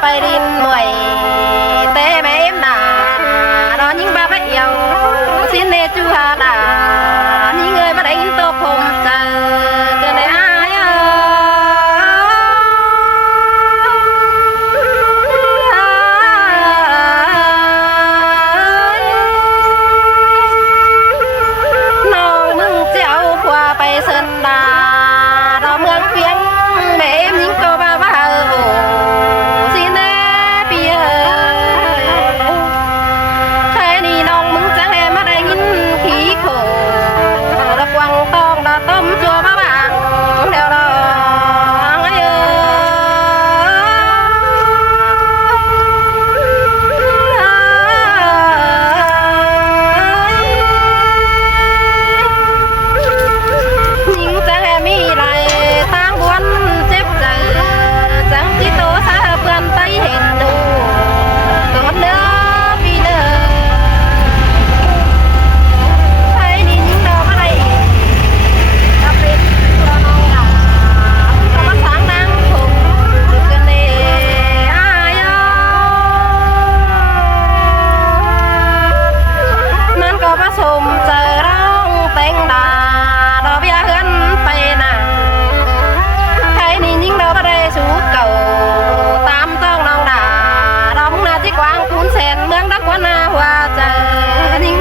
ไปดินมวยเต้แม่เอ็มด่ารอยิงบ้าพระเอียวสิ้นเนจูฮาด่ายิงเงยมาได้ยินตัวผมเจอในอายน้องมึงเจ้าขวาไปเส้นดาเราเมืองเพียงแม่เอ็มยิงตัวบ้าบ้าต้มจัวบ้าบางเดี๋ยวรอยิงจะแห่มีไรตั้งบวนเจ็บใจจังที่โตสาเพื่อนไปเห็นดูกอดเนื้อปีเนื้อสมเจอร้องเต็งดาดอกยาเฮือนไปน่ะใครนี่ยิ่งเราไม่ได้สู้เก่าตามต้องน้องดาดอกนาที่กว้างคูนเซนเมืองดักวันนาหัวเจอยิ่ง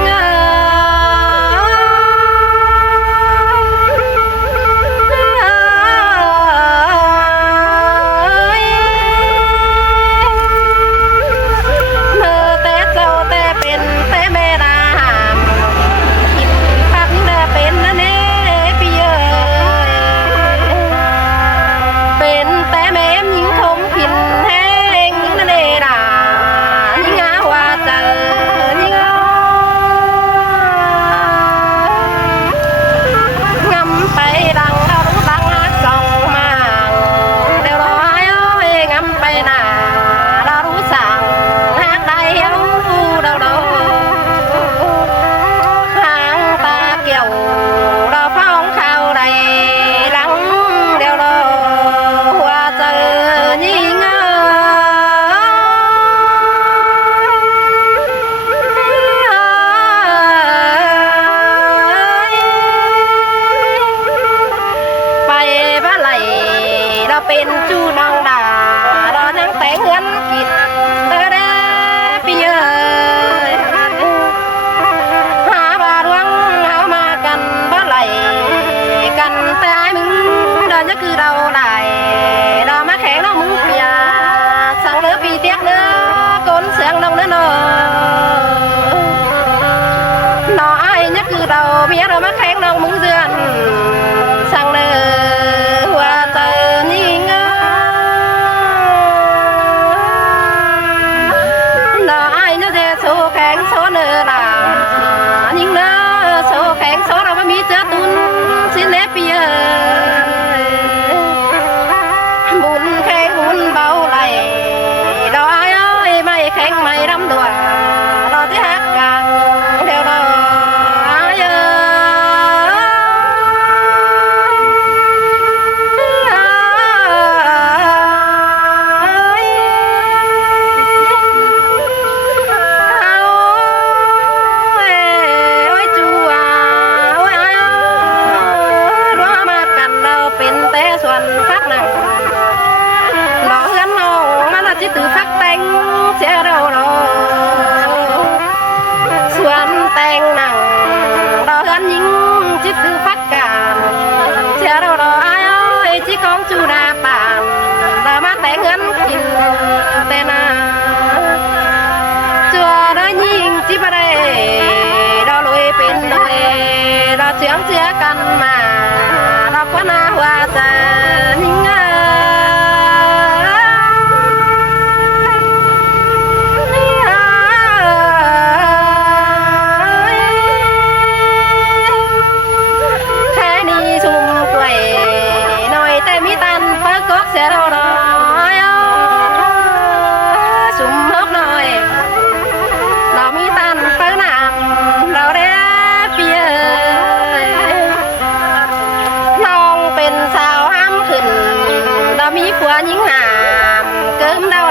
เป็นจูน้องดารอนั่งแต่งเงินกินเด้อเด้อพี่เอ๋ยหาบาดวงเอามากันบ่ไหลกันแต่ไอ้มึงเดินจะคือเราได้ดอมาแข็งน้องมึงเปียสั่งเด้อปีเตี้ยเด้อก้นเสียงน้องเด้อน้อไอ้เนี่ยคือเราเมียเรามาแข็งน้องมึงเดือนสั่งเด้อบุญแข็งบุญเบาไหลดอกอ้อยไม่แข็งไม่รำดัวรอที่หักกันเดี๋ยวรอส่วนพักหนังหล่อเฮือนน้องมันจิตตือพักแต่งเสียเราส่วนแต่งหนังหล่อเฮือนยิงจิตตือพักกันเสียเราไอ้ที่กองจูนาป่านเรามาแต่งเงินกินแต่นาจัวเรายิงจิบะเรเราลุยเป็นลุยเราเชื่อมเชื่อกันมาเราก็น่าหัวใจเสียเราสุ่มฮกหน่อยเรามีตันเปิ้ลหนังเราได้เปียน้องเป็นสาวห้ามขึ้นเรามีผัวยิงหามเกิมเรา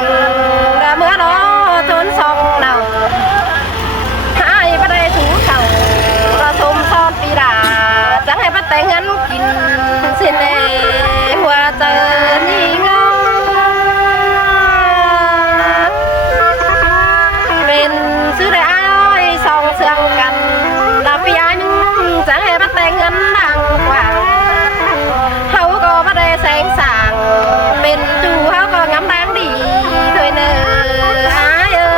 งเมื่อน้อทนสองเนาให้บ่ได้ถูเขาเราสมซ้อนปีดาจะให้บ่แต่งงานกินสิแน่หัวใจนี่งอเป็นซื้อได้อ้อยสองเสื่องกันเราปีอ้ายนึงจะให้บ่แต่งงานดังกว่าเขาก็บ่ได้แสงสางเป็นจูเขาก็งามดังดีด้วยเนออ้ายเอ้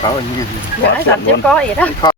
เขาอย่างนี้ อยากให้สัตว์เจ็บก้อยนะ